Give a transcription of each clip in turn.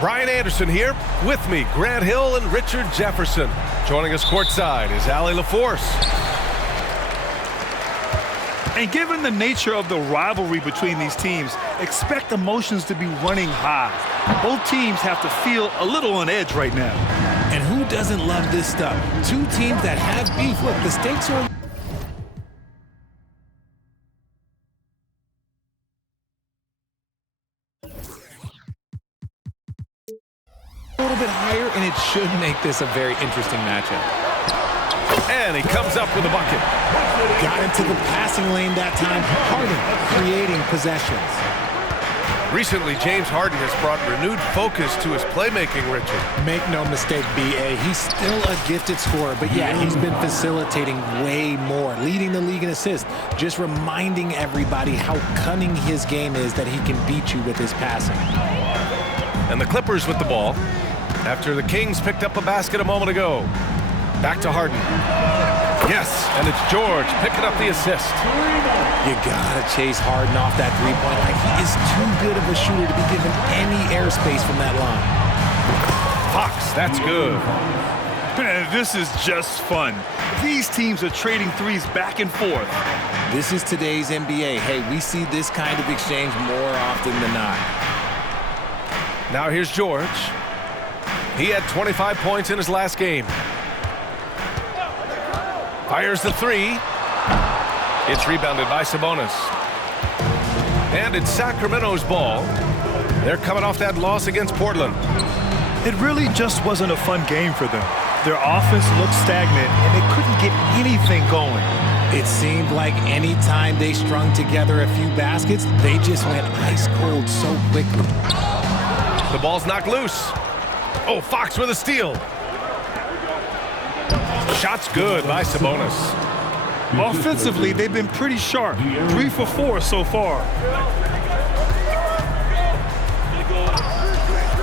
Brian Anderson here. With me, Grant Hill and Richard Jefferson. Joining us courtside is Allie LaForce. And given the nature of the rivalry between these teams, expect emotions to be running high. Both teams have to feel a little on edge right now. And who doesn't love this stuff? Two teams that have beef. Look, the stakes are a little bit higher, and it should make this a very interesting matchup. And he comes up with a bucket. Got into the passing lane that time. Harden creating possessions. Recently, James Harden has brought renewed focus to his playmaking, Richard. Make no mistake, B.A., he's still a gifted scorer, but yeah, he's been facilitating way more, leading the league in assists, just reminding everybody how cunning his game is, that he can beat you with his passing. And the Clippers with the ball after the Kings picked up a basket a moment ago. Back to Harden. Yes, and it's George picking up the assist. You gotta chase Harden off that three-point line. He is too good of a shooter to be given any airspace from that line. Fox, that's good. Man, this is just fun. These teams are trading threes back and forth. This is today's NBA. Hey, we see this kind of exchange more often than not. Now here's George. He had 25 points in his last game. Fires the three. It's rebounded by Sabonis. And it's Sacramento's ball. They're coming off that loss against Portland. It really just wasn't a fun game for them. Their offense looked stagnant, and they couldn't get anything going. It seemed like any time they strung together a few baskets, they just went ice cold so quickly. The ball's knocked loose. Oh, Fox with a steal. Shot's good by Sabonis. Offensively, they've been pretty sharp. 3 for 4 so far.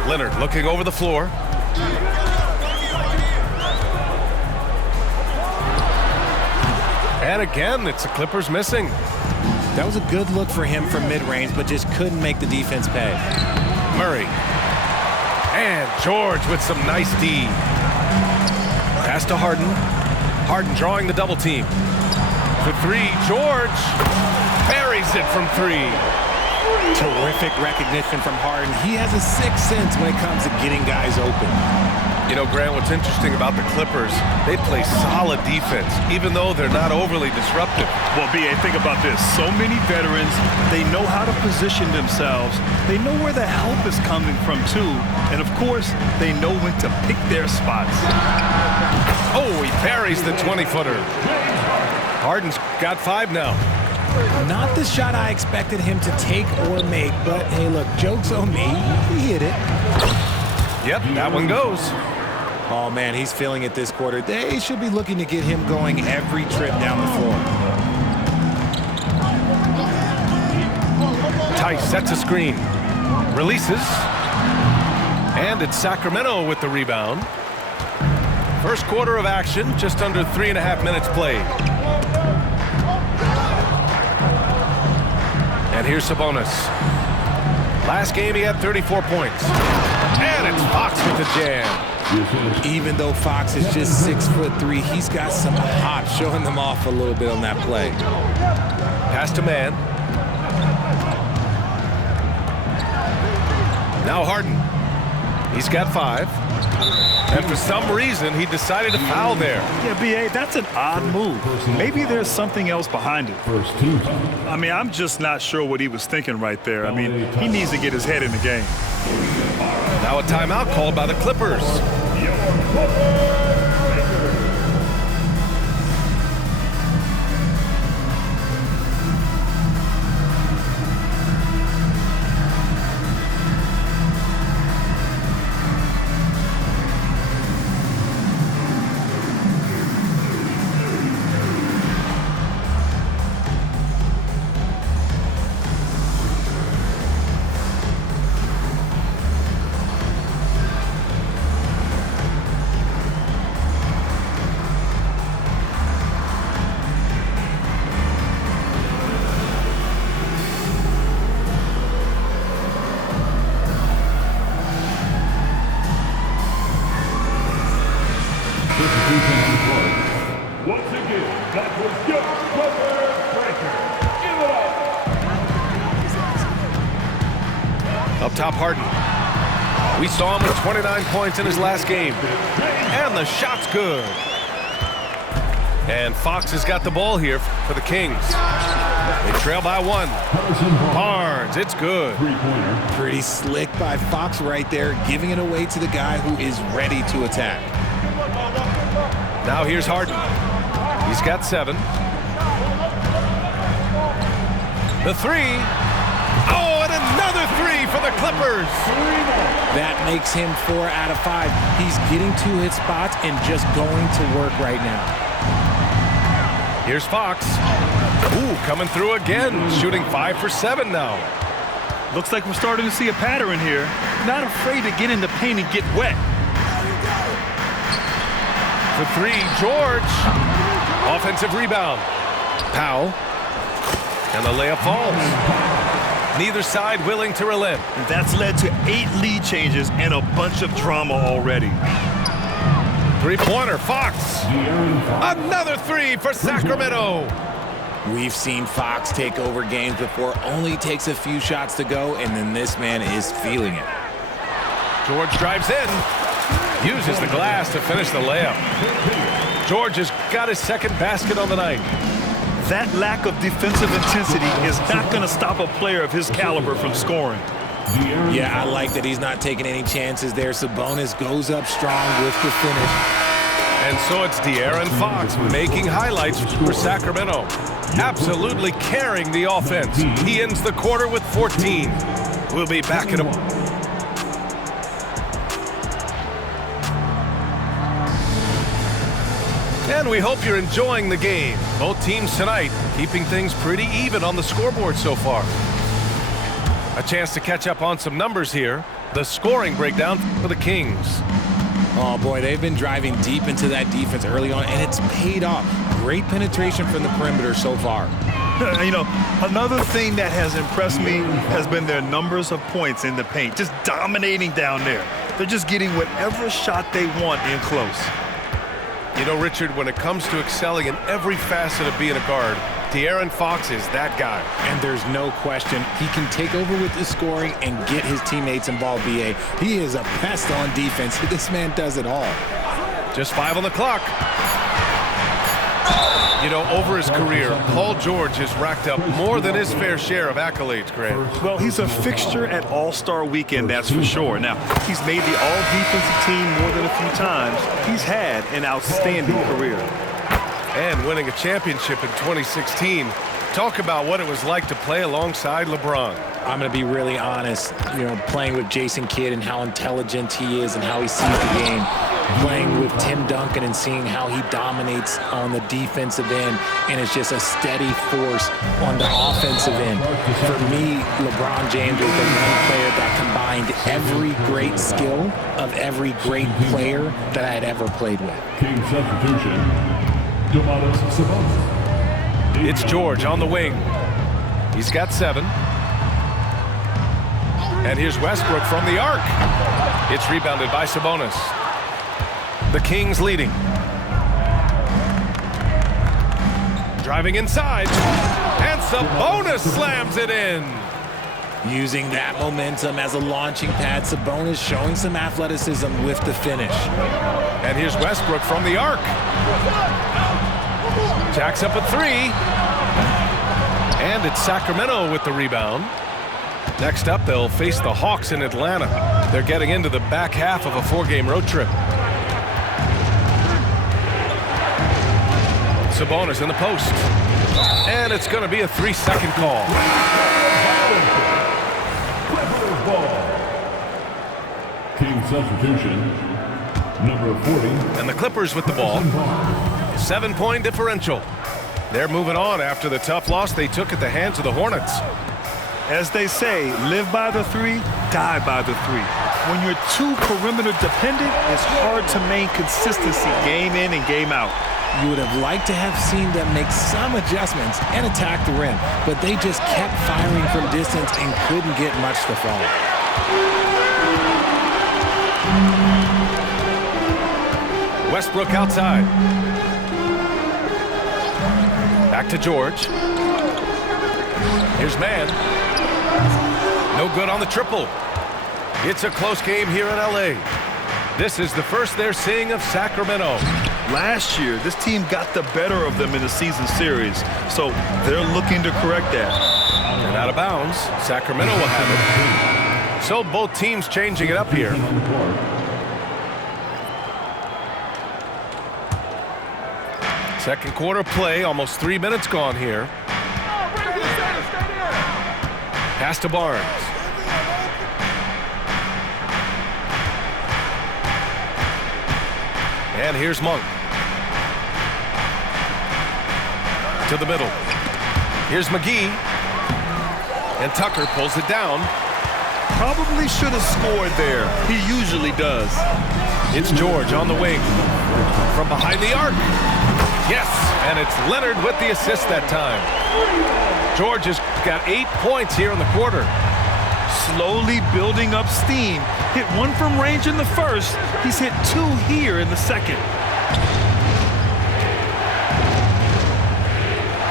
Leonard looking over the floor. And again, it's the Clippers missing. That was a good look for him from mid-range, but just couldn't make the defense pay. Murray. And George with some nice D. Pass to Harden. Harden drawing the double team. For three, George buries it from three. Terrific recognition from Harden. He has a sixth sense when it comes to getting guys open. You know, Grant, what's interesting about the Clippers, they play solid defense, even though they're not overly disruptive. Well, B.A., think about this. So many veterans, they know how to position themselves. They know where the help is coming from, too. And, of course, they know when to pick their spots. Oh, he buries the 20-footer. Harden's got 5 now. Not the shot I expected him to take or make, but, hey, look, joke's on me. He hit it. Yep, that one goes. Oh, man, he's feeling it this quarter. They should be looking to get him going every trip down the floor. Tice sets a screen. Releases. And it's Sacramento with the rebound. First quarter of action, just under 3.5 minutes played. And here's Sabonis. Last game, he had 34 points. And it's Fox with the jam. Even though Fox is just 6'3", he's got some hop, showing them off a little bit on that play. Pass to man. Now Harden. He's got 5. And for some reason, he decided to foul there. Yeah, B.A., that's an odd move. Maybe there's something else behind it. I mean, I'm just not sure what he was thinking right there. I mean, he needs to get his head in the game. Now a timeout called by the Clippers. Once again, that was your breaker. Give it up. Up top, Harden. We saw him with 29 points in his last game. And the shot's good. And Fox has got the ball here for the Kings. They trail by 1. Barnes, it's good. Pretty slick by Fox right there, giving it away to the guy who is ready to attack. Now here's Harden. He's got 7. The 3. Oh, and another 3 for the Clippers. That makes him 4 out of 5. He's getting to his spots and just going to work right now. Here's Fox. Ooh, coming through again, shooting 5 for 7 now. Looks like we're starting to see a pattern here. Not afraid to get in the paint and get wet. For 3, George. Offensive rebound. Powell. And the layup falls. Neither side willing to relent. And that's led to 8 lead changes and a bunch of drama already. Three-pointer, Fox. Another 3 for Sacramento. We've seen Fox take over games before. Only takes a few shots to go, and then this man is feeling it. George drives in. Uses the glass to finish the layup. George has got his second basket on the night. That lack of defensive intensity is not going to stop a player of his caliber from scoring. Yeah, I like that he's not taking any chances there. Sabonis goes up strong with the finish. And so it's De'Aaron Fox making highlights for Sacramento. Absolutely carrying the offense. He ends the quarter with 14. We'll be back in a moment. And we hope you're enjoying the game. Both teams tonight keeping things pretty even on the scoreboard so far. A chance to catch up on some numbers here. The scoring breakdown for the Kings. Oh, boy, they've been driving deep into that defense early on, and it's paid off. Great penetration from the perimeter so far. You know, another thing that has impressed me has been their numbers of points in the paint, just dominating down there. They're just getting whatever shot they want in close. You know, Richard, when it comes to excelling in every facet of being a guard, De'Aaron Fox is that guy. And there's no question he can take over with the scoring and get his teammates involved, B.A. He is a pest on defense. This man does it all. Just 5 on the clock. You know, over his career, Paul George has racked up more than his fair share of accolades, Grant. Well, he's a fixture at All-Star Weekend, that's for sure. Now, he's made the All-Defensive team more than a few times. He's had an outstanding career. And winning a championship in 2016. Talk about what it was like to play alongside LeBron. I'm going to be really honest, you know, playing with Jason Kidd and how intelligent he is and how he sees the game. Playing with Tim Duncan and seeing how he dominates on the defensive end and is just a steady force on the offensive end. For me, LeBron James was the one player that combined every great skill of every great player that I had ever played with. King substitution. Sabonis. It's George on the wing. He's got 7. And here's Westbrook from the arc. It's rebounded by Sabonis. The Kings leading. Driving inside. And Sabonis slams it in. Using that momentum as a launching pad, Sabonis showing some athleticism with the finish. And here's Westbrook from the arc. Jacks up a 3. And it's Sacramento with the rebound. Next up, they'll face the Hawks in Atlanta. They're getting into the back half of a 4-game road trip. Sabonis in the post. And it's going to be a 3-second call. King substitution. Number 40. And the Clippers with the ball. 7-point differential. They're moving on after the tough loss they took at the hands of the Hornets. As they say, live by the 3, die by the 3. When you're too perimeter dependent, it's hard to maintain consistency game in and game out. You would have liked to have seen them make some adjustments and attack the rim, but they just kept firing from distance and couldn't get much to fall. Westbrook outside. Back to George. Here's Mann. No good on the triple. It's a close game here in LA. This is the first they're seeing of Sacramento. Last year, this team got the better of them in the season series, so they're looking to correct that. And out of bounds, Sacramento will have it. So both teams changing it up here. Second quarter play, almost 3 minutes gone here. Pass to Barnes. And here's Monk. To the middle. Here's McGee. And Tucker pulls it down. Probably should have scored there. He usually does. It's George on the wing. From behind the arc. Yes, and it's Leonard with the assist that time. George has got 8 points here in the quarter. Slowly building up steam. Hit one from range in the first. He's hit 2 here in the second.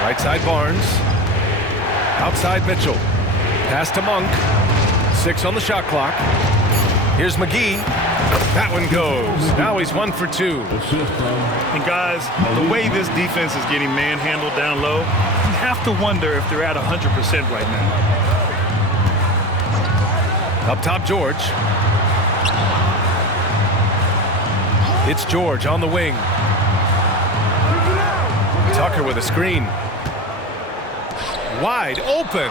Right side Barnes. Outside Mitchell. Pass to Monk. 6 on the shot clock. Here's McGee. That one goes. Now he's 1 for 2. And guys, the way this defense is getting manhandled down low, you have to wonder if they're at 100% right now. Up top, George. It's George on the wing. Tucker with a screen. Wide open.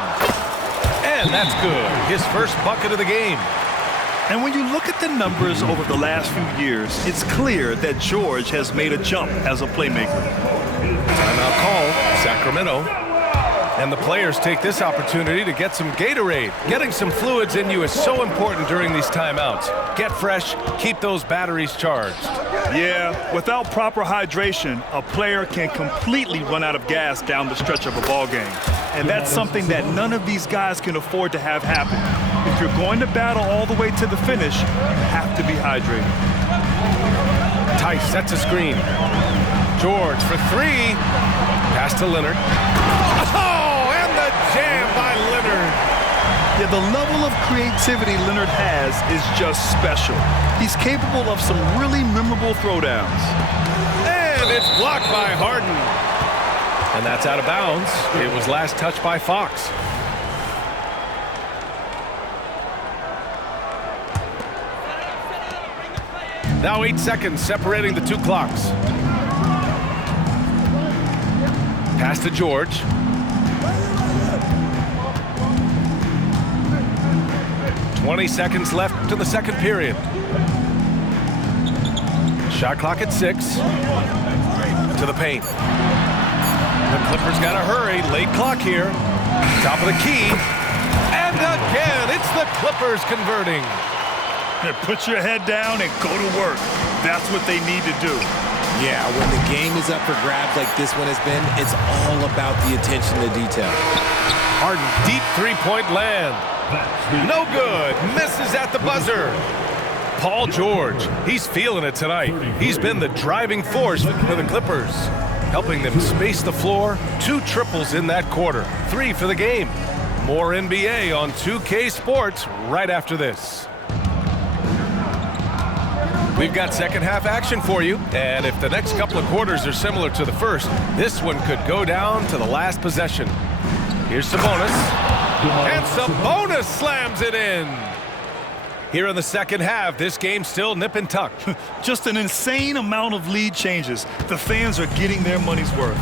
And that's good. His first bucket of the game. And when you look at the numbers over the last few years, it's clear that George has made a jump as a playmaker. Timeout call, Sacramento. And the players take this opportunity to get some Gatorade. Getting some fluids in you is so important during these timeouts. Get fresh, keep those batteries charged. Yeah, without proper hydration, a player can completely run out of gas down the stretch of a ball game. And that's something that none of these guys can afford to have happen. If you're going to battle all the way to the finish, you have to be hydrated. Tice sets a screen. George for 3. Pass to Leonard. Oh, and the jam by Leonard. Yeah, the level of creativity Leonard has is just special. He's capable of some really memorable throwdowns. And it's blocked by Harden. And that's out of bounds. It was last touched by Fox. Now 8 seconds separating the 2 clocks. Pass to George. "20 seconds left to the second period. Shot clock at 6. To the paint. The Clippers got to hurry. Late clock here. Top of the key. And again, it's the Clippers converting. Put your head down and go to work. That's what they need to do. Yeah, when the game is up for grabs like this one has been, it's all about the attention to detail. Harden, deep three-point land. No good. Misses at the buzzer. Paul George, he's feeling it tonight. He's been the driving force for the Clippers, helping them space the floor. 2 triples in that quarter. 3 for the game. More NBA on 2K Sports right after this. We've got second half action for you, and if the next couple of quarters are similar to the first, this one could go down to the last possession. Here's Sabonis, and Sabonis slams it in. Here in the second half, this game's still nip and tuck. Just an insane amount of lead changes. The fans are getting their money's worth.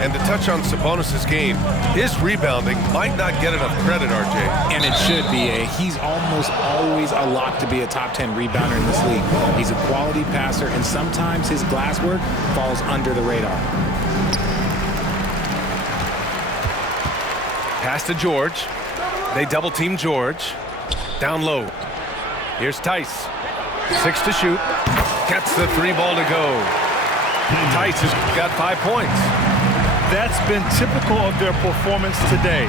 And to touch on Sabonis' game, his rebounding might not get enough credit, RJ. And it should be. He's almost always a lock to be a top 10 rebounder in this league. He's a quality passer, and sometimes his glass work falls under the radar. Pass to George. They double-team George. Down low. Here's Tice. 6 to shoot. Gets the 3 ball to go. Tice has got 5 points. That's been typical of their performance today.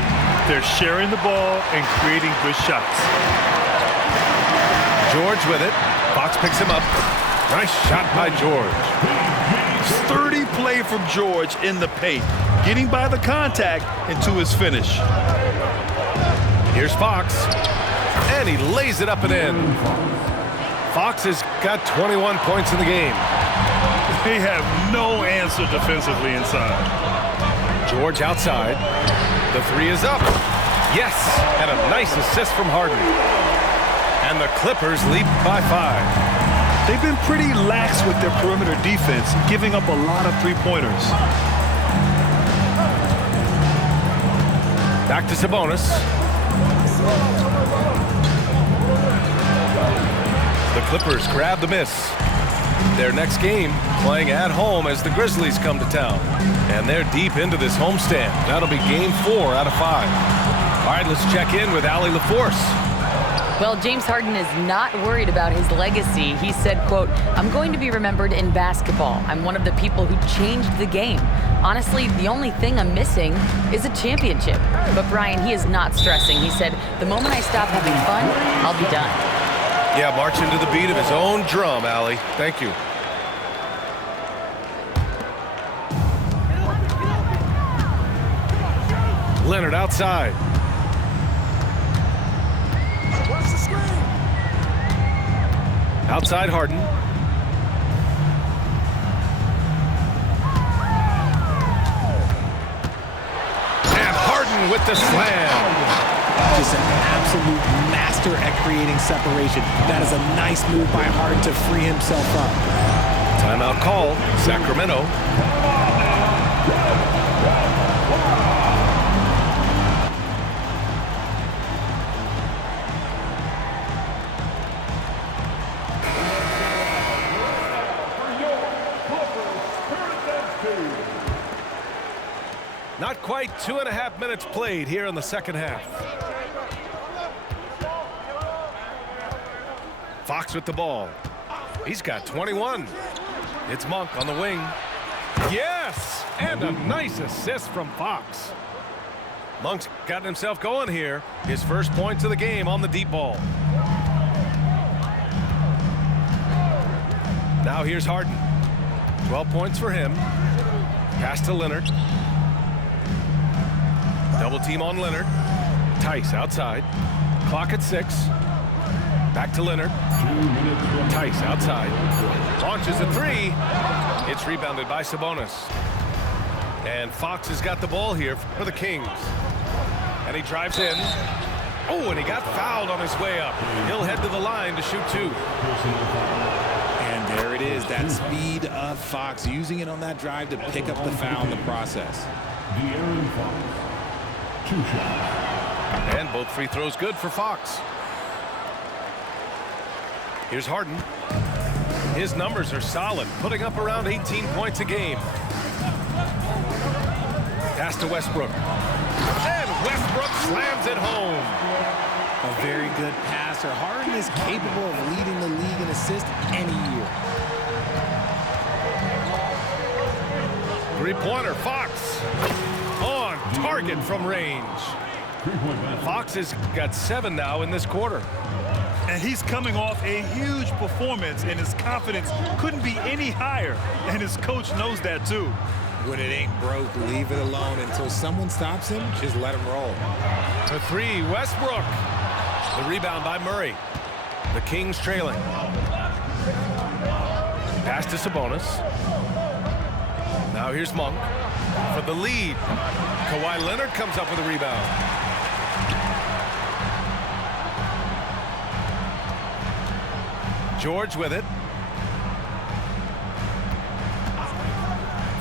They're sharing the ball and creating good shots. George with it. Fox picks him up. Nice shot by George. Sturdy play from George in the paint, getting by the contact and to his finish. Here's Fox, and he lays it up and in. Fox has got 21 points in the game. They have no answer defensively inside. George outside. The three is up. Yes, and a nice assist from Harden. And the Clippers lead by 5. They've been pretty lax with their perimeter defense, giving up a lot of three-pointers. Back to Sabonis. The Clippers grab the miss. Their next game playing at home as the Grizzlies come to town. And they're deep into this homestand. That'll be game 4 out of 5. All right, let's check in with Allie LaForce. Well, James Harden is not worried about his legacy. He said, quote, "I'm going to be remembered in basketball. I'm one of the people who changed the game. Honestly, the only thing I'm missing is a championship." But Brian, he is not stressing. He said, "The moment I stop having fun, I'll be done." Yeah, marching to the beat of his own drum, Allie. Thank you. Leonard outside. Outside Harden. And Harden with the slam. Just an absolute master at creating separation. That is a nice move by Harden to free himself up. Timeout call, Sacramento. Not quite 2.5 minutes played here in the second half. Fox with the ball. He's got 21. It's Monk on the wing. Yes! And a nice assist from Fox. Monk's gotten himself going here. His first points of the game on the deep ball. Now here's Harden. 12 points for him. Pass to Leonard. Double team on Leonard. Tice outside. Clock at 6. Back to Leonard. Tice outside. Launches a 3. It's rebounded by Sabonis. And Fox has got the ball here for the Kings. And he drives in. Oh, and he got fouled on his way up. He'll head to the line to shoot 2. And there it is, that speed of Fox, using it on that drive to pick up the foul in the process. And both free throws good for Fox. Here's Harden. His numbers are solid, putting up around 18 points a game. Pass to Westbrook. And Westbrook slams it home. A very good passer. Harden is capable of leading the league in assists any year. Three-pointer, Fox. On target from range. Fox has got 7 now in this quarter. And he's coming off a huge performance, and his confidence couldn't be any higher. And his coach knows that, too. When it ain't broke, leave it alone. Until someone stops him, just let him roll. For 3, Westbrook. The rebound by Murray. The Kings trailing. Pass to Sabonis. Now here's Monk for the lead. Kawhi Leonard comes up with a rebound. George with it.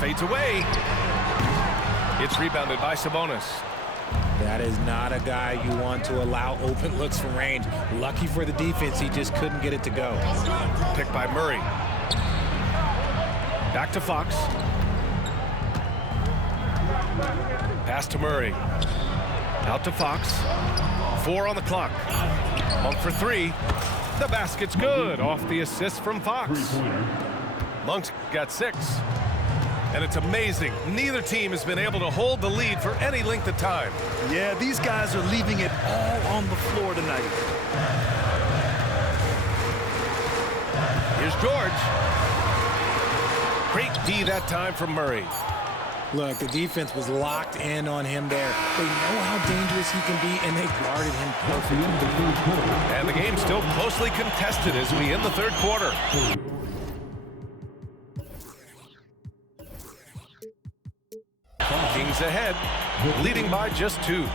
Fades away. It's rebounded by Sabonis. That is not a guy you want to allow open looks from range. Lucky for the defense, he just couldn't get it to go. Picked by Murray. Back to Fox. Pass to Murray. Out to Fox. 4 on the clock. Monk for 3. The basket's good off the assist from Fox. Monk's got 6. And it's amazing. Neither team has been able to hold the lead for any length of time. Yeah, these guys are leaving it all on the floor tonight. Here's George. Great D that time from Murray. Look, the defense was locked in on him there. They know how dangerous he can be, and they guarded him perfectly. And the game's still closely contested as we end the third quarter. Kings ahead, leading by just 2.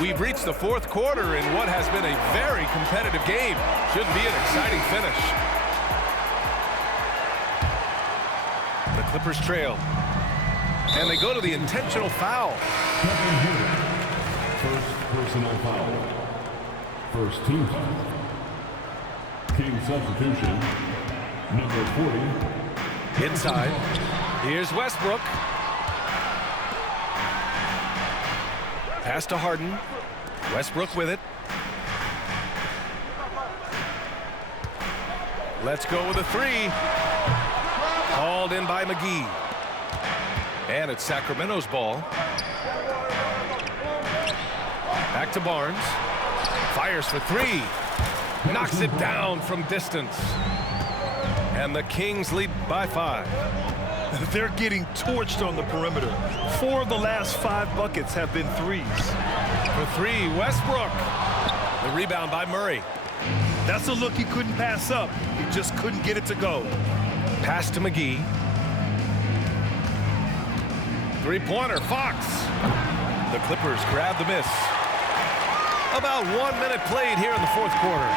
We've reached the fourth quarter in what has been a very competitive game. Should be an exciting finish. The Clippers trail. And they go to the intentional foul. First personal foul. First team foul. King substitution. Number 40. Inside. Here's Westbrook. Pass to Harden. Westbrook with it. Let's go with a 3. Hauled in by McGee. And it's Sacramento's ball. Back to Barnes. Fires for 3. Knocks it down from distance. And the Kings lead by 5. They're getting torched on the perimeter. 4 of the last 5 buckets have been threes. For 3, Westbrook. The rebound by Murray. That's a look he couldn't pass up. He just couldn't get it to go. Pass to McGee. 3-pointer, Fox. The Clippers grab the miss. About 1 minute played here in the fourth quarter.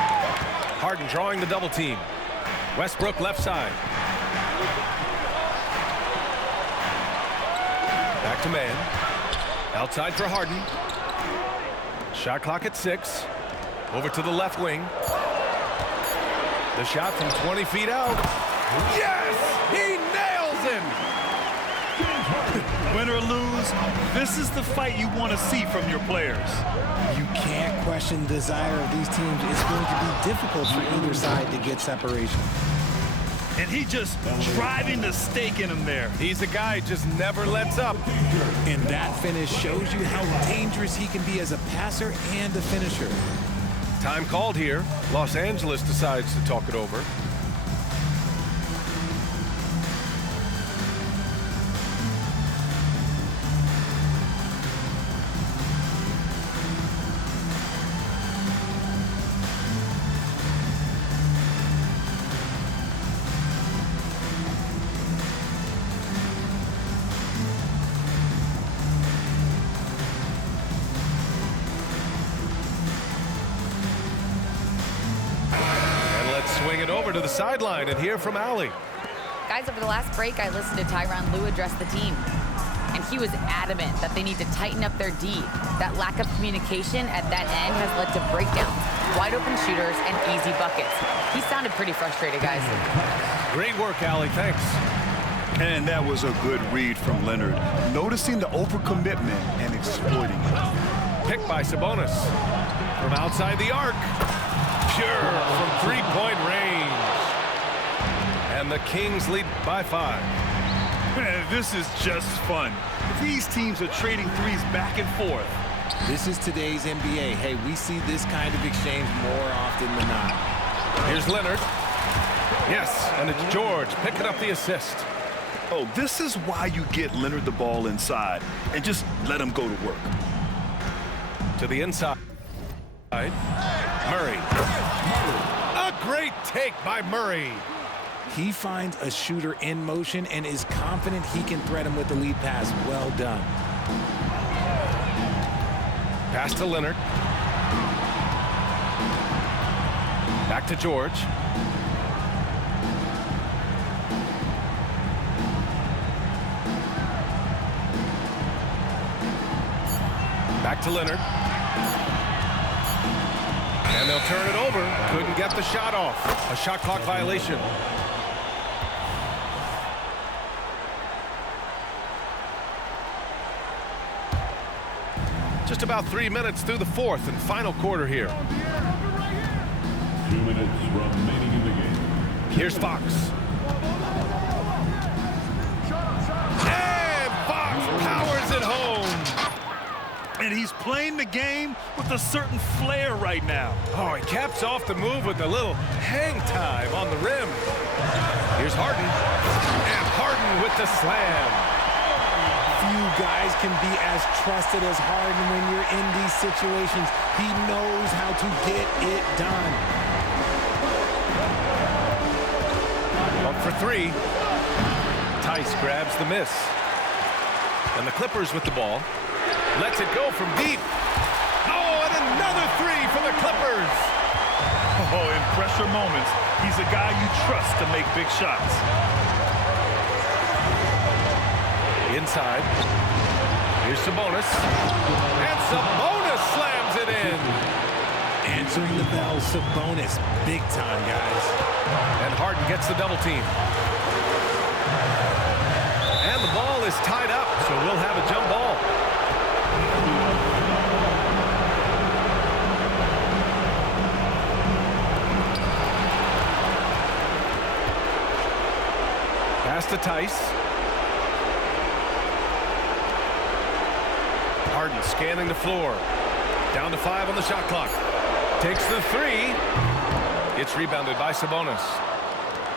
Harden drawing the double team. Westbrook left side. Back to man. Outside for Harden. Shot clock at 6. Over to the left wing. The shot from 20 feet out. Yes! He nails him! Win or lose, this is the fight you want to see from your players. You can't question the desire of these teams. It's going to be difficult for either side to get separation. And he just driving the stake in him there. He's a guy who just never lets up. And that finish shows you how dangerous he can be as a passer and a finisher. Time called here. Los Angeles decides to talk it over. Swing it over to the sideline and hear from Allie. Guys, over the last break, I listened to Tyronn Lue address the team. And he was adamant that they need to tighten up their D. That lack of communication at that end has led to breakdowns, wide open shooters, and easy buckets. He sounded pretty frustrated, guys. Great work, Allie. Thanks. And that was a good read from Leonard. Noticing the overcommitment and exploiting it. Picked by Sabonis. From outside the arc. Pure from three-point range. And the Kings lead by 5. Man, this is just fun. These teams are trading threes back and forth. This is today's NBA. Hey, we see this kind of exchange more often than not. Here's Leonard. Yes, and it's George picking up the assist. Oh, this is why you get Leonard the ball inside and just let him go to work. To the inside. Murray. A great take by Murray. He finds a shooter in motion and is confident he can threat him with the lead pass. Well done. Pass to Leonard. Back to George. Back to Leonard. And they'll turn it over. Couldn't get the shot off. A shot clock violation. Just about 3 minutes through the fourth and final quarter here. 2 minutes remaining in the game. Here's Fox. And Fox powers it home. And he's playing the game with a certain flair right now. Oh, he caps off the move with a little hang time on the rim. Here's Harden. And Harden with the slam. Few guys can be as trusted as Harden when you're in these situations. He knows how to get it done. Up for three. Tice grabs the miss. And the Clippers with the ball. Lets it go from deep. Oh, and another three for the Clippers. Oh, in pressure moments, he's a guy you trust to make big shots. Inside. Here's Sabonis. And Sabonis slams it in. Answering the bell, Sabonis. Big time, guys. And Harden gets the double team. And the ball is tied up, so we'll have a jump ball. Pass to Tice. Harden scanning the floor. Down to 5 on the shot clock. Takes the three. It's rebounded by Sabonis.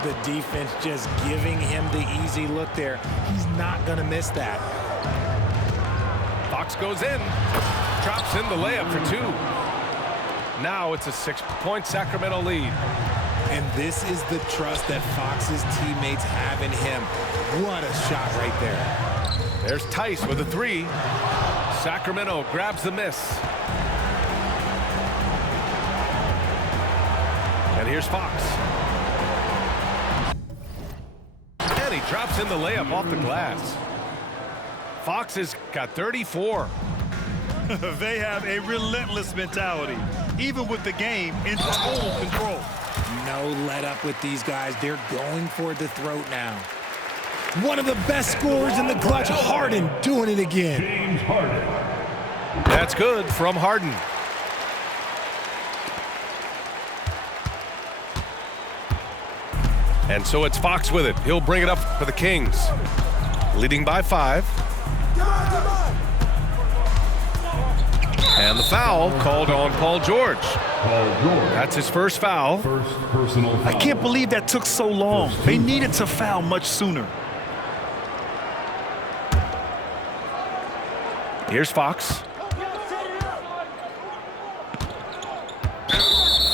The defense just giving him the easy look there. He's not going to miss that. Fox goes in. Drops in the layup for 2. Now it's a 6-point Sacramento lead. And this is the trust that Fox's teammates have in him. What a shot right there. There's Tice with a 3. Sacramento grabs the miss. And here's Fox. And he drops in the layup off the glass. Fox has got 34. They have a relentless mentality, even with the game in total control. No let up with these guys. They're going for the throat now. One of the best scorers in the clutch, Harden, doing it again. James Harden. That's good from Harden. And so it's Fox with it. He'll bring it up for the Kings. Leading by 5. And the foul called on Paul George. That's his first foul. First personal foul. I can't believe that took so long. They needed to foul much sooner. Here's Fox.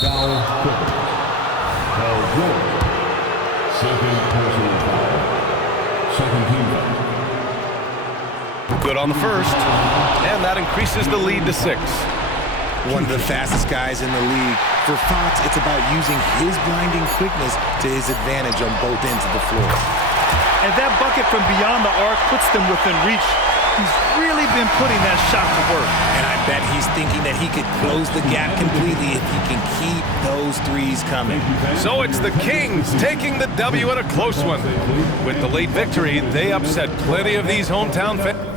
Foul Clippers. Paul George. Second personal foul. Second team foul. Good on the first. And that increases the lead to 6. One of the fastest guys in the league. For Fox, it's about using his blinding quickness to his advantage on both ends of the floor. And that bucket from beyond the arc puts them within reach. He's really been putting that shot to work. And I bet he's thinking that he could close the gap completely if he can keep those threes coming. So it's the Kings taking the W in a close one. With the late victory, they upset plenty of these hometown fans.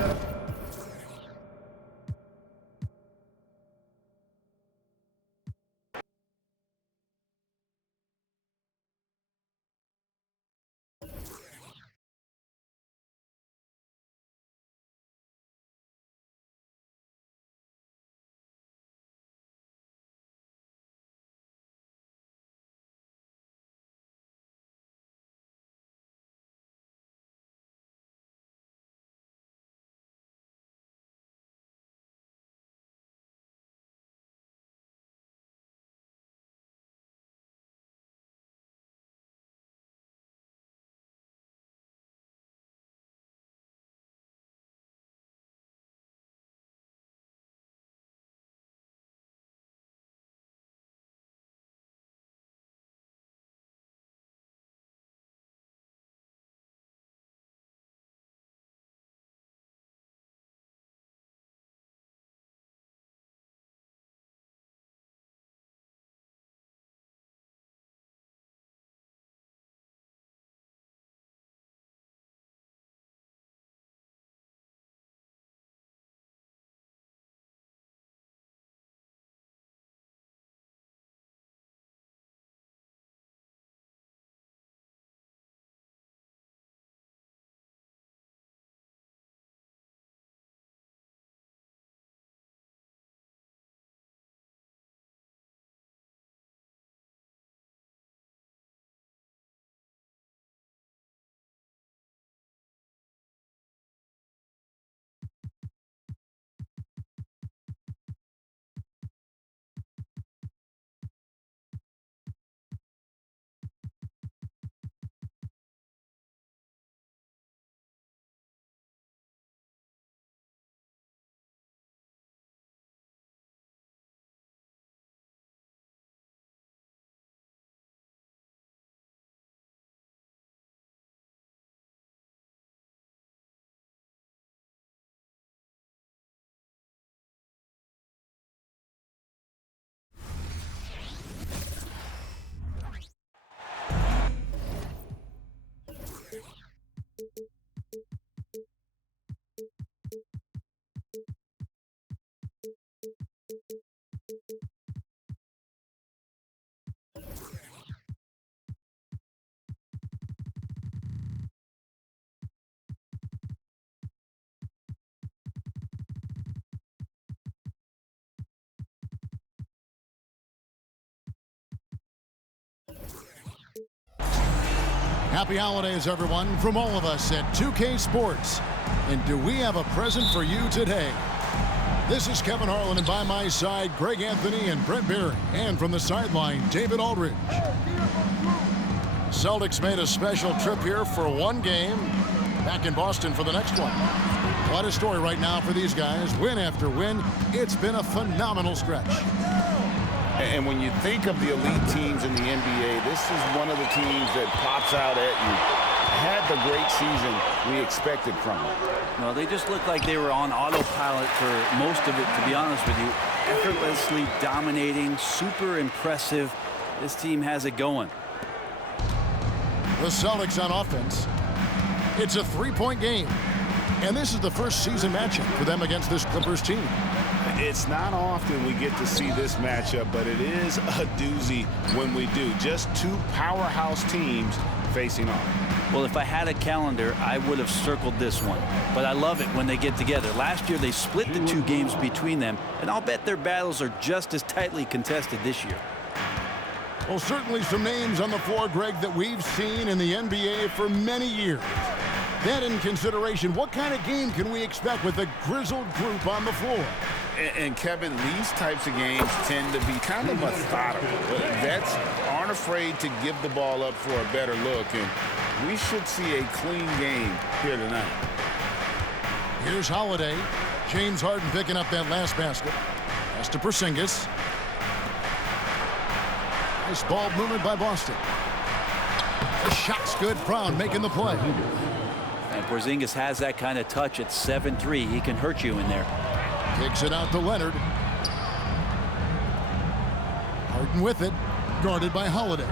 Happy holidays, everyone, from all of us at 2K Sports. And do we have a present for you today? This is Kevin Harlan, and by my side, Greg Anthony and Brent Berry. And from the sideline, David Aldridge. Celtics made a special trip here for one game, back in Boston for the next one. What a story right now for these guys. Win after win. It's been a phenomenal stretch. And when you think of the elite teams in the NBA, this is one of the teams that pops out at you. Had the great season we expected from them. No, they just looked like they were on autopilot for most of it, to be honest with you. Effortlessly dominating, super impressive. This team has it going. The Celtics on offense. It's a three-point game. And this is the first season matchup for them against this Clippers team. It's not often we get to see this matchup, but it is a doozy when we do. Just two powerhouse teams facing off. Well, if I had a calendar, I would have circled this one. But I love it when they get together. Last year, they split the two games between them, and I'll bet their battles are just as tightly contested this year. Well, certainly some names on the floor, Greg, that we've seen in the NBA for many years. That in consideration, what kind of game can we expect with a grizzled group on the floor? And Kevin, these types of games tend to be kind of methodical. Vets aren't afraid to give the ball up for a better look, and we should see a clean game here tonight. Here's Holiday. James Harden picking up that last basket. Pass to Porzingis. Nice ball movement by Boston. The shot's good. Brown making the play. And Porzingis has that kind of touch at 7'3". He can hurt you in there. Kicks it out to Leonard. Harden with it. Guarded by Holiday.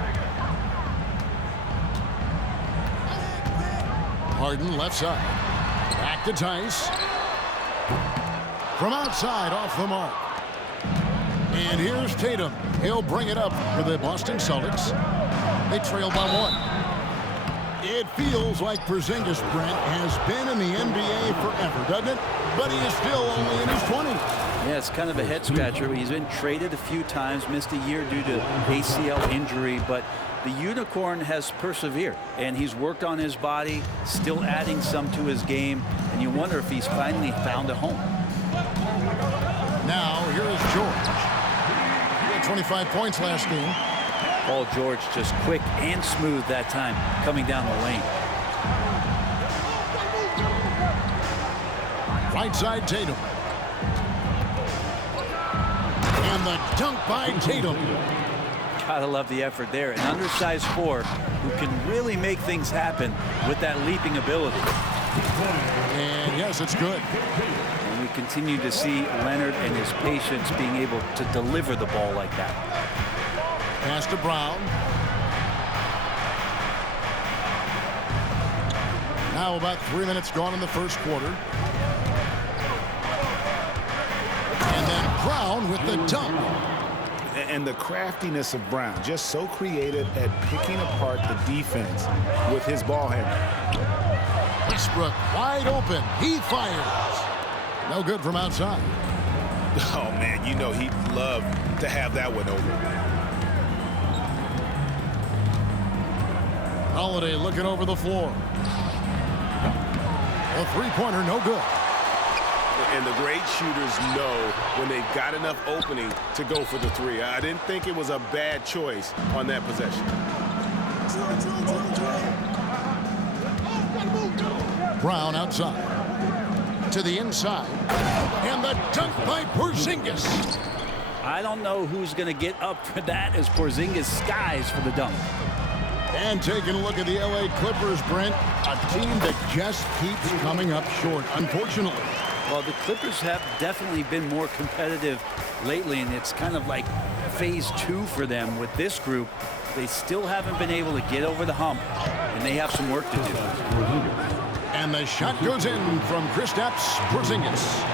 Harden left side. Back to Tice. From outside, off the mark. And here's Tatum. He'll bring it up for the Boston Celtics. They trail by one. It feels like Porzingis, Brent, has been in the NBA forever, doesn't it? But he is still only in his 20s. Yeah, it's kind of a head-scratcher. He's been traded a few times, missed a year due to ACL injury, but the Unicorn has persevered, and he's worked on his body, still adding some to his game, and you wonder if he's finally found a home. Now, here is George. He had 25 points last game. Paul George just quick and smooth that time coming down the lane. Right side Tatum. And the dunk by Tatum. Gotta love the effort there. An undersized four who can really make things happen with that leaping ability. And yes, it's good. And we continue to see Leonard and his patience being able to deliver the ball like that. Pass to Brown. Now about 3 minutes gone in the first quarter. And then Brown with the dunk. And the craftiness of Brown, just so creative at picking apart the defense with his ball handling. Westbrook wide open. He fires. No good from outside. Oh, man, you know he'd love to have that one over. Holiday looking over the floor. A three-pointer, no good. And the great shooters know when they've got enough opening to go for the three. I didn't think it was a bad choice on that possession. Brown outside. To the inside. And the dunk by Porzingis. I don't know who's going to get up for that as Porzingis skies for the dunk. And taking a look at the LA Clippers, Brent, a team that just keeps coming up short, unfortunately. Well, the Clippers have definitely been more competitive lately, and it's kind of like phase 2 for them with this group. They still haven't been able to get over the hump, and they have some work to do. And the shot goes in from Kristaps Porzingis.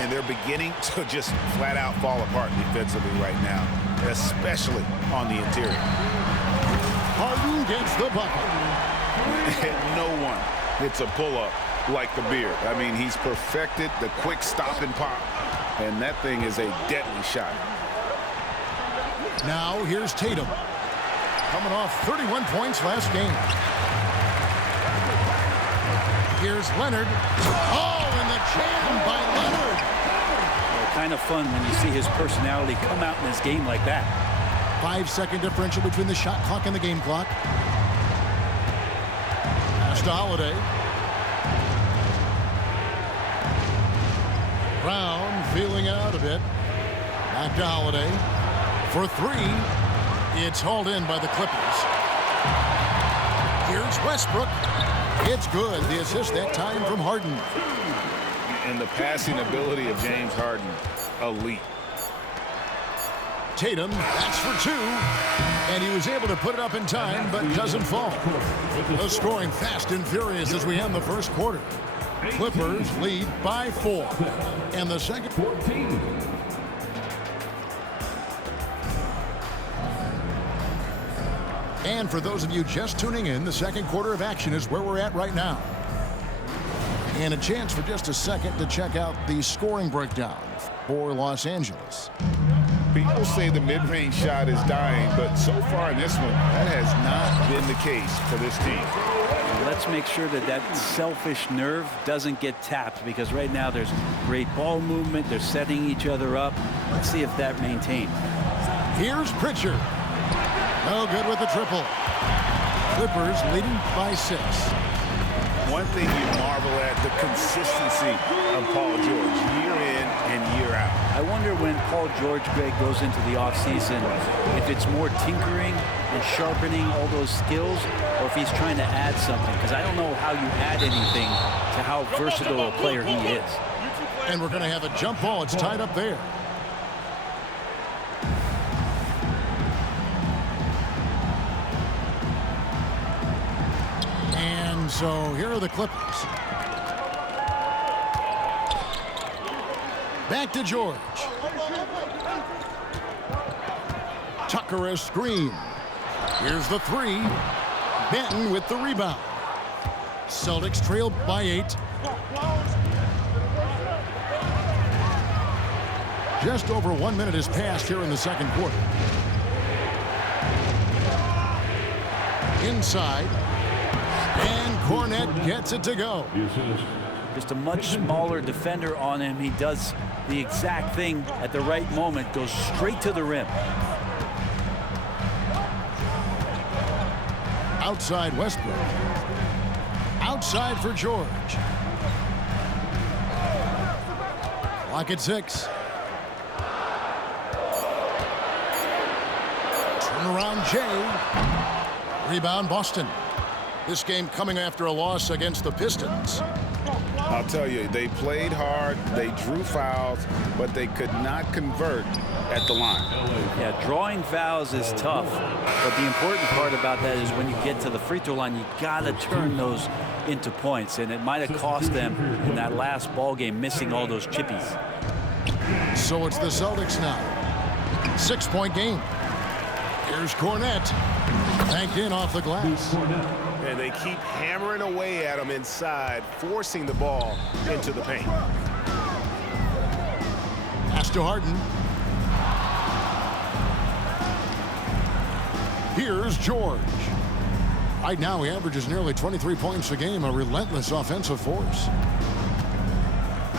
And they're beginning to just flat out fall apart defensively right now, especially on the interior. Harden gets the bucket. No one hits a pull-up like the Beard. I mean, he's perfected the quick stop and pop, and that thing is a deadly shot. Now here's Tatum. coming off 31 points last game. Here's Leonard. Oh, and the jam by Leonard. Well, kind of fun when you see his personality come out in this game like that. 5-second differential between the shot clock and the game clock. Pass to Holiday. Brown feeling it out a bit. Back to Holiday. For three. It's hauled in by the Clippers. Here's Westbrook. It's good. The assist that time from Harden. And the passing ability of James Harden, elite. Tatum, that's for two. And he was able to put it up in time, but doesn't fall. The scoring fast and furious as we end the first quarter. Clippers lead by 4. And the second. 14. And for those of you just tuning in, the second quarter of action is where we're at right now. And a chance for just a second to check out the scoring breakdown for Los Angeles. People say the mid-range shot is dying, but so far in this one, that has not been the case for this team. Let's make sure that that selfish nerve doesn't get tapped, because right now there's great ball movement. They're setting each other up. Let's see if that maintains. Here's Pritchard. No good with the triple. Clippers leading by 6. One thing you marvel at, the consistency of Paul George, year in and year out. I wonder when Paul George, Greg, goes into the offseason, if it's more tinkering and sharpening all those skills, or if he's trying to add something, because I don't know how you add anything to how versatile a player he is. And we're going to have a jump ball. It's tied up there. And so here are the Clippers. Back to George. Tucker a screen. Here's the 3. Benton with the rebound. Celtics trailed by 8. Just over 1 minute has passed here in the second quarter. Inside. And Cornette gets it to go. Just a much smaller defender on him. He does the exact thing at the right moment. Goes straight to the rim. Outside Westbrook. Outside for George. Clock at 6. Turnaround Jay. Rebound Boston. This game coming after a loss against the Pistons. I'll tell you, they played hard, they drew fouls, but they could not convert at the line. Yeah, drawing fouls is tough, but the important part about that is when you get to the free throw line, you got to turn those into points, and it might have cost them in that last ball game, missing all those chippies. So it's the Celtics now. 6-point game. Here's Cornette. Banked in off the glass. And they keep hammering away at him inside, forcing the ball into the paint. Pass to Harden. Here's George. Right now he averages nearly 23 points a game, a relentless offensive force.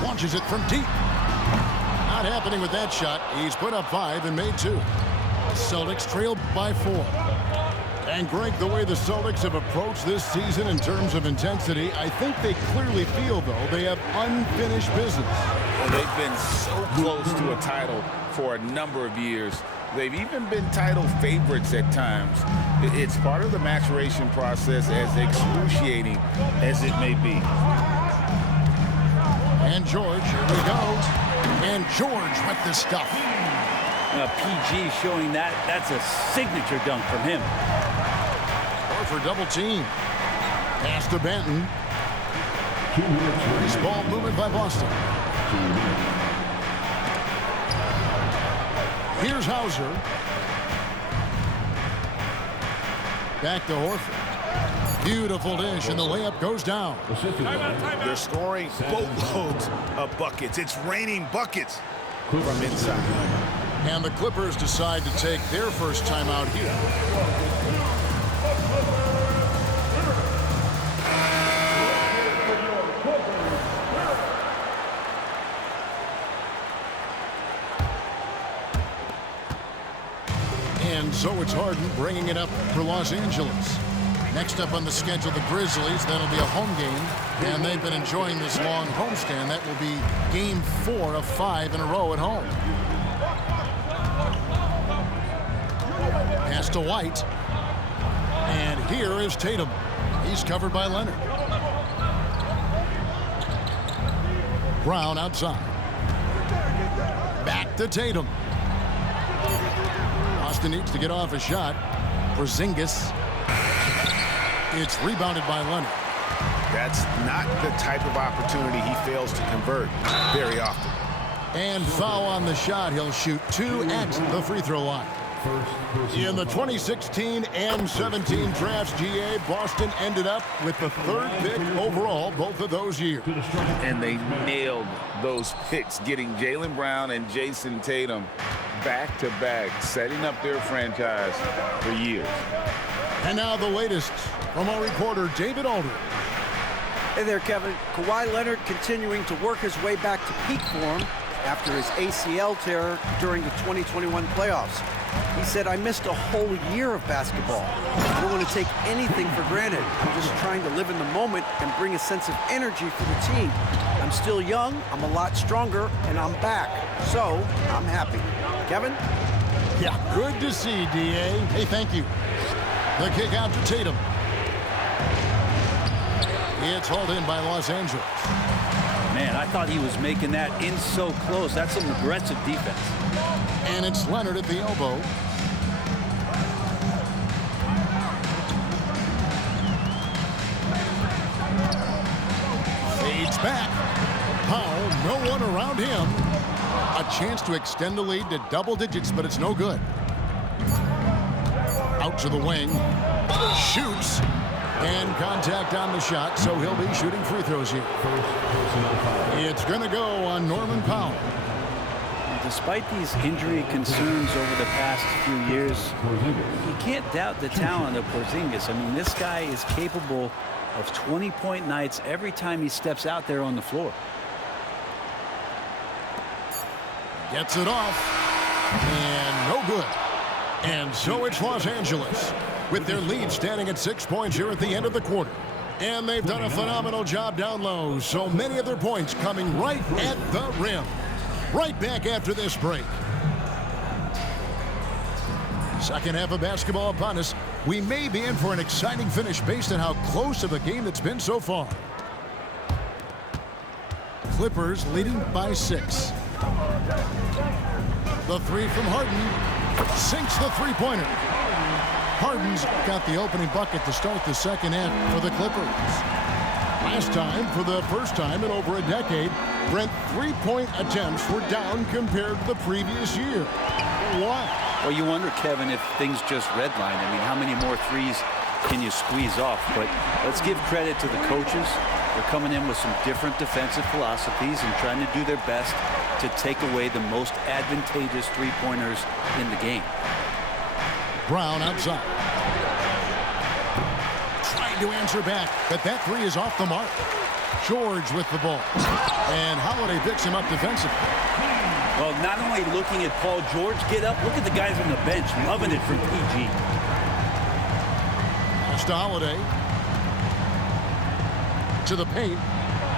Launches it from deep. Not happening with that shot. He's put up 5 and made 2. Celtics trailed by 4. And Greg, the way the Celtics have approached this season in terms of intensity, I think they clearly feel, though, they have unfinished business. Well, they've been so close to a title for a number of years. They've even been title favorites at times. It's part of the maturation process, as excruciating as it may be. And George, here we go. And George with the stuff. PG showing that's a signature dunk from him. For double team. Pass to Benton. Nice ball movement by Boston. Here's Hauser. Back to Horford. Beautiful dish, and the layup goes down. They're scoring boatloads of buckets. It's raining buckets from inside. And the Clippers decide to take their first timeout here. And so it's Harden bringing it up for Los Angeles. Next up on the schedule, the Grizzlies. That'll be a home game. And they've been enjoying this long homestand. That will be game 4 of 5 in a row at home. Pass to White. And here is Tatum. He's covered by Leonard. Brown outside. Back to Tatum. Boston needs to get off a shot. Porzingis. It's rebounded by Leonard. That's not the type of opportunity he fails to convert very often. And foul on the shot. He'll shoot 2 at the free throw line. In the 2016 and 17 drafts, GA, Boston ended up with the 3rd pick overall both of those years. And they nailed those picks, getting Jaylen Brown and Jason Tatum back-to-back, setting up their franchise for years. And now the latest from our reporter, David Aldridge. Hey there, Kevin. Kawhi Leonard continuing to work his way back to peak form after his ACL tear during the 2021 playoffs. He said, "I missed a whole year of basketball. I don't want to take anything for granted. I'm just trying to live in the moment and bring a sense of energy for the team. I'm still young, I'm a lot stronger, and I'm back. So, I'm happy." Kevin? Yeah, good to see, D.A. Hey, thank you. The kick out to Tatum. It's hauled in by Los Angeles. Man, I thought he was making that in so close. That's some aggressive defense. And it's Leonard at the elbow. Fades back. Powell, no one around him. A chance to extend the lead to double digits, but it's no good. Out to the wing. Shoots. And contact on the shot, so he'll be shooting free throws here. It's going to go on Norman Powell. Despite these injury concerns over the past few years, you can't doubt the talent of Porzingis. I mean, this guy is capable of 20-point nights every time he steps out there on the floor. Gets it off. And no good. And so it's Los Angeles, with their lead standing at 6 points here at the end of the quarter. And they've done a phenomenal job down low. So many of their points coming right at the rim. Right back after this break. Second half of basketball upon us. We may be in for an exciting finish based on how close of a game it's been so far. Clippers leading by 6. The three from Harden sinks the three-pointer. Harden's got the opening bucket to start the second half for the Clippers. Last time, for the first time in over a decade, Brent, three-point attempts were down compared to the previous year. Why? Well, you wonder, Kevin, if things just redline. I mean, how many more threes can you squeeze off? But let's give credit to the coaches. They're coming in with some different defensive philosophies and trying to do their best to take away the most advantageous three-pointers in the game. Brown outside. Trying to answer back, but that three is off the mark. George with the ball. And Holiday picks him up defensively. Well, not only looking at Paul George get up, look at the guys on the bench loving it from PG. Pass to Holiday. To the paint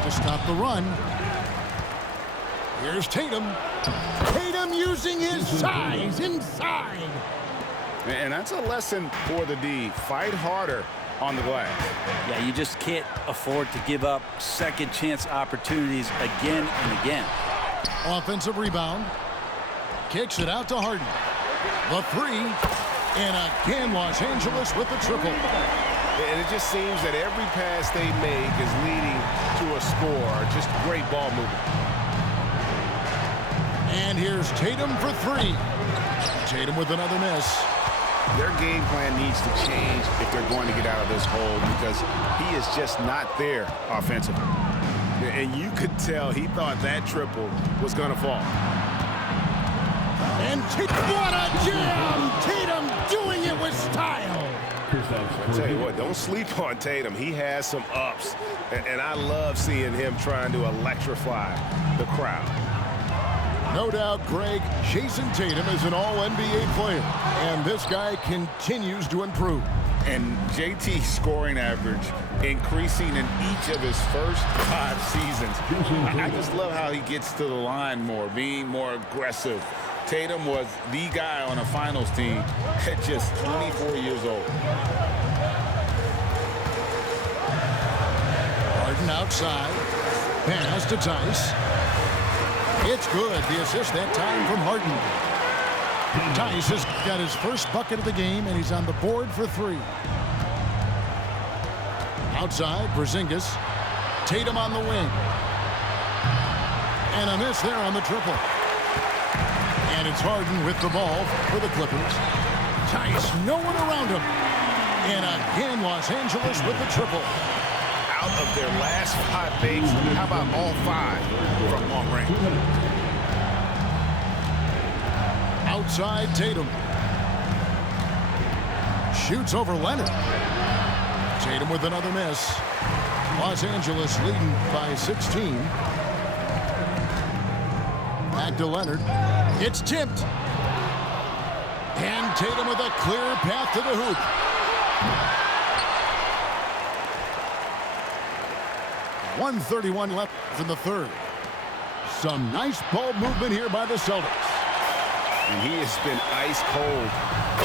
to stop the run. Here's Tatum. Tatum using his size inside. And that's a lesson for the D. Fight harder on the glass. Yeah, you just can't afford to give up second chance opportunities again and again. Offensive rebound. Kicks it out to Harden. The three. And again, Los Angeles with the triple. And it just seems that every pass they make is leading to a score. Just great ball movement. And here's Tatum for three. Tatum with another miss. Their game plan needs to change if they're going to get out of this hole, because he is just not there offensively. And you could tell he thought that triple was going to fall. And What a jam! Tatum doing it with style. I tell you what, don't sleep on Tatum. He has some ups, and I love seeing him trying to electrify the crowd. No doubt, Greg, Jason Tatum is an all-NBA player, and this guy continues to improve. And JT's scoring average increasing in each of his first 5 seasons. I just love how he gets to the line more, being more aggressive. Tatum was the guy on a finals team at just 24 years old. Harden outside. Pass to Tice. It's good. The assist that time from Harden. Tice has got his first bucket of the game, and he's on the board for 3. Outside, Porzingis. Tatum on the wing. And a miss there on the triple. And it's Harden with the ball for the Clippers. Tice, no one around him. And again, Los Angeles with the triple. Out of their last 5 makes, how about all 5 from long range? Outside, Tatum. Shoots over Leonard. Tatum with another miss. Los Angeles leading by 16. Back to Leonard. It's tipped. And Tatum with a clear path to the hoop. .131 left in the third. Some nice ball movement here by the Celtics. And he has been ice cold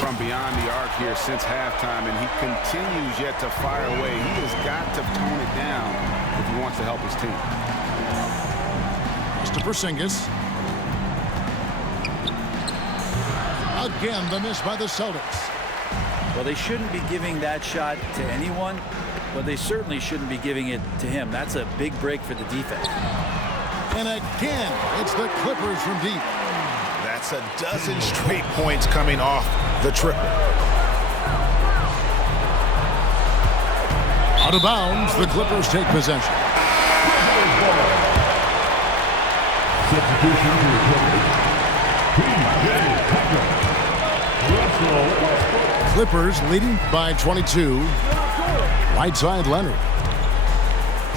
from beyond the arc here since halftime, and he continues yet to fire away. He has got to tone it down if he wants to help his team. To Porzingis. Again, the miss by the Celtics. Well, they shouldn't be giving that shot to anyone, but they certainly shouldn't be giving it to him. That's a big break for the defense. And again, it's the Clippers from deep. That's a dozen straight points coming off the triple. Out of bounds, the Clippers take possession. Substitution to the Clippers. Clippers leading by 22. Right side, Leonard.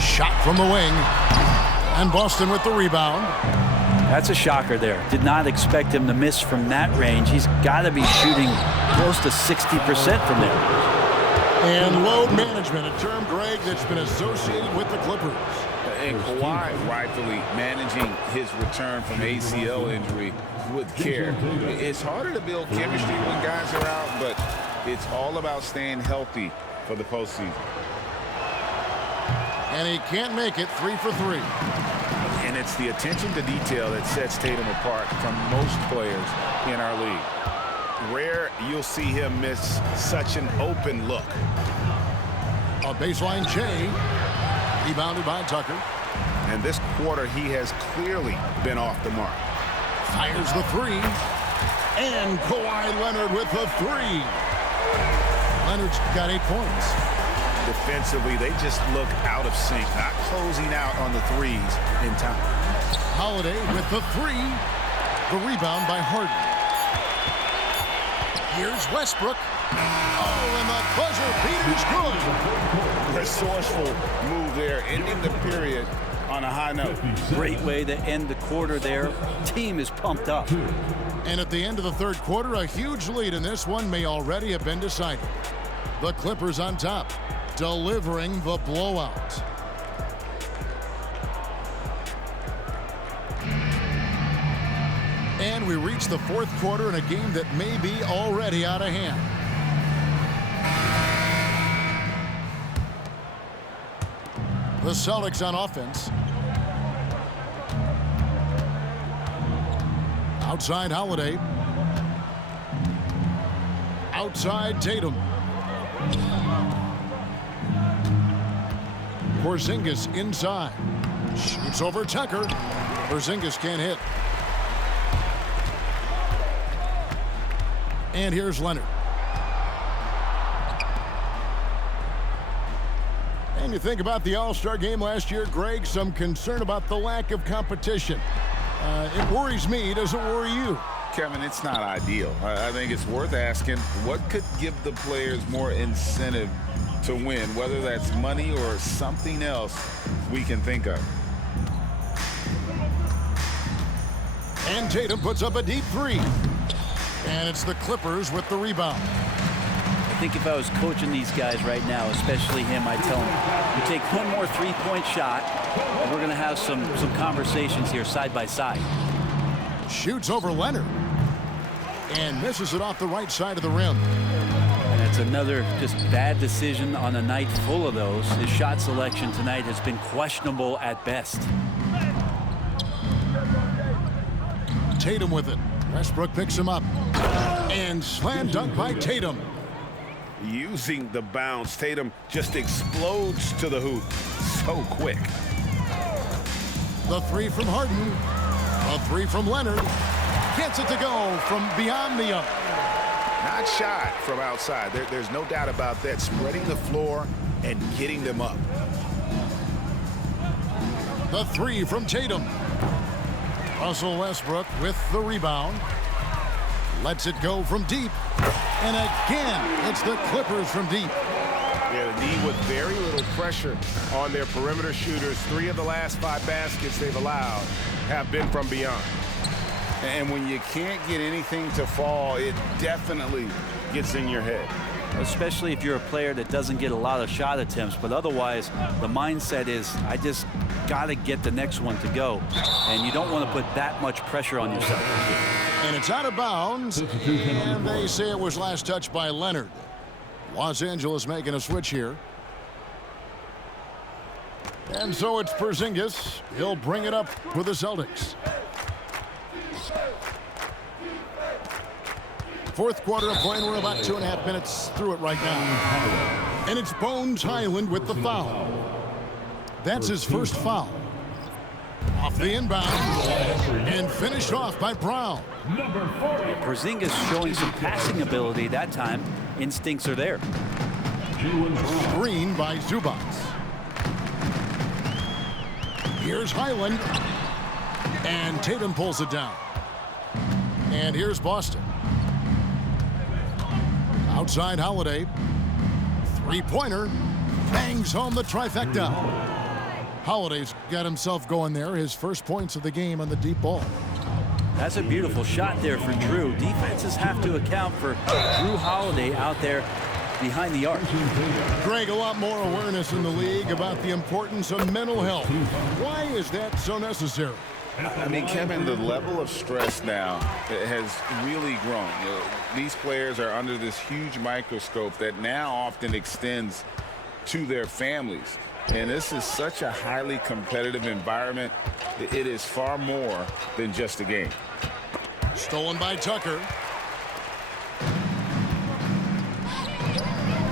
Shot from the wing. And Boston with the rebound. That's a shocker there. Did not expect him to miss from that range. He's got to be shooting close to 60% from there. And load management, a term, Greg, that's been associated with the Clippers. And Kawhi rightfully managing his return from ACL injury with care. It's harder to build chemistry when guys are out, but it's all about staying healthy for the postseason. And he can't make it 3 for 3. And it's the attention to detail that sets Tatum apart from most players in our league. Rare you'll see him miss such an open look. A baseline J. Rebounded by Tucker. And this quarter, he has clearly been off the mark. Fires the 3. And Kawhi Leonard with the 3. Leonard's got 8 points. Defensively, they just look out of sync, not closing out on the threes in time. Holiday with the 3. The rebound by Harden. Here's Westbrook. Oh, and the buzzer beater's good. Resourceful move there, ending the period on a high note. Great way to end the quarter there. Team is pumped up. And at the end of the third quarter, a huge lead in this one may already have been decided. The Clippers on top, delivering the blowout. And we reach the fourth quarter in a game that may be already out of hand. The Celtics on offense. Outside Holiday. Outside Tatum. Porzingis inside. Shoots over Tucker. Porzingis can't hit. And here's Leonard. And you think about the All-Star game last year, Greg, some concern about the lack of competition. It worries me. Does it worry you? Kevin, it's not ideal. I think it's worth asking what could give the players more incentive to win, whether that's money or something else we can think of. And Tatum puts up a deep three. And it's the Clippers with the rebound. I think if I was coaching these guys right now, especially him, I'd tell him, you take one more three-point shot, and we're going to have some conversations here side by side. Shoots over Leonard. And misses it off the right side of the rim. And it's another just bad decision on a night full of those. His shot selection tonight has been questionable at best. Tatum with it. Westbrook picks him up. And slam dunk by Tatum. Using the bounce, Tatum just explodes to the hoop so quick. The three from Harden. A three from Leonard. Gets it to go from beyond the arc. Not shot from outside. There's no doubt about that. Spreading the floor and getting them up. The three from Tatum. Russell Westbrook with the rebound. Lets it go from deep. And again, it's the Clippers from deep. Yeah, the D with very little pressure on their perimeter shooters. 3 of the last 5 baskets they've allowed have been from beyond. And when you can't get anything to fall, it definitely gets in your head. Especially if you're a player that doesn't get a lot of shot attempts, but otherwise the mindset is, I just got to get the next one to go. And you don't want to put that much pressure on yourself. And it's out of bounds. And they say it was last touched by Leonard. Los Angeles making a switch here. And so it's Porzingis. He'll bring it up for the Celtics. Fourth quarter of play, and we're about 2.5 minutes through it right now. And it's Bones Highland with the foul. That's his first foul. Off the inbound. And finished off by Brown. Porzingis showing some passing ability that time. Instincts are there. Screen by Zubac. Here's Highland. And Tatum pulls it down. And here's Boston. Outside Holiday. Three-pointer. Bangs home the trifecta. Holiday's got himself going there. His first points of the game on the deep ball. That's a beautiful shot there for Drew. Defenses have to account for Drew Holiday out there behind the arc. Greg, a lot more awareness in the league about the importance of mental health. Why is that so necessary? I mean, Kevin, the level of stress now has really grown. You know, these players are under this huge microscope that now often extends to their families. And this is such a highly competitive environment. It is far more than just a game. Stolen by Tucker.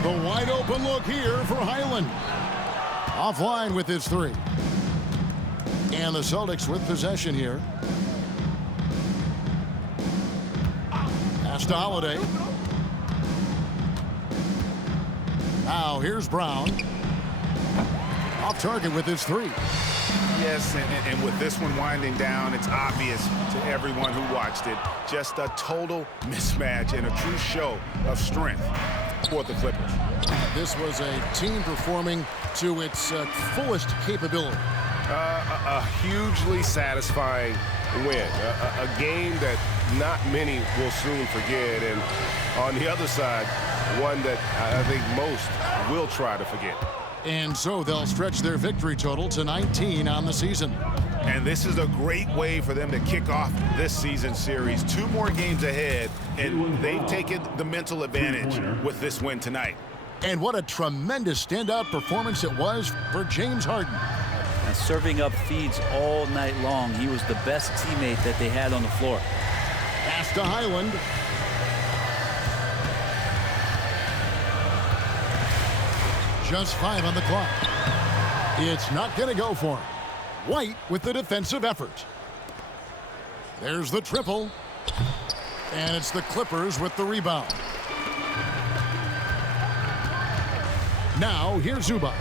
The wide open look here for Highland. Offline with his three. And the Celtics with possession here. Pass to Holiday. Now here's Brown. Off target with his three. Yes, and with this one winding down, it's obvious to everyone who watched it. Just a total mismatch and a true show of strength for the Clippers. This was a team performing to its fullest capability. A hugely satisfying win. A game that not many will soon forget. And on the other side, one that I think most will try to forget. And so they'll stretch their victory total to 19 on the season. And this is a great way for them to kick off this season series. 2 more games ahead, and they've taken the mental advantage with this win tonight. And what a tremendous standout performance it was for James Harden. And serving up feeds all night long. He was the best teammate that they had on the floor. Pass to Highland. Just 5 on the clock. It's not going to go for him. White with the defensive effort. There's the triple. And it's the Clippers with the rebound. Now here's Zubac.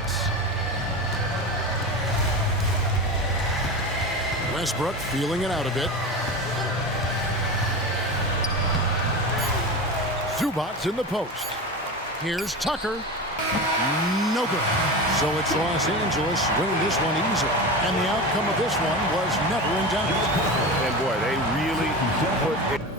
Westbrook feeling it out a bit. Zubac's in the post. Here's Tucker. No good. So it's Los Angeles winning this one easily. And the outcome of this one was never in doubt. And boy, they really put it.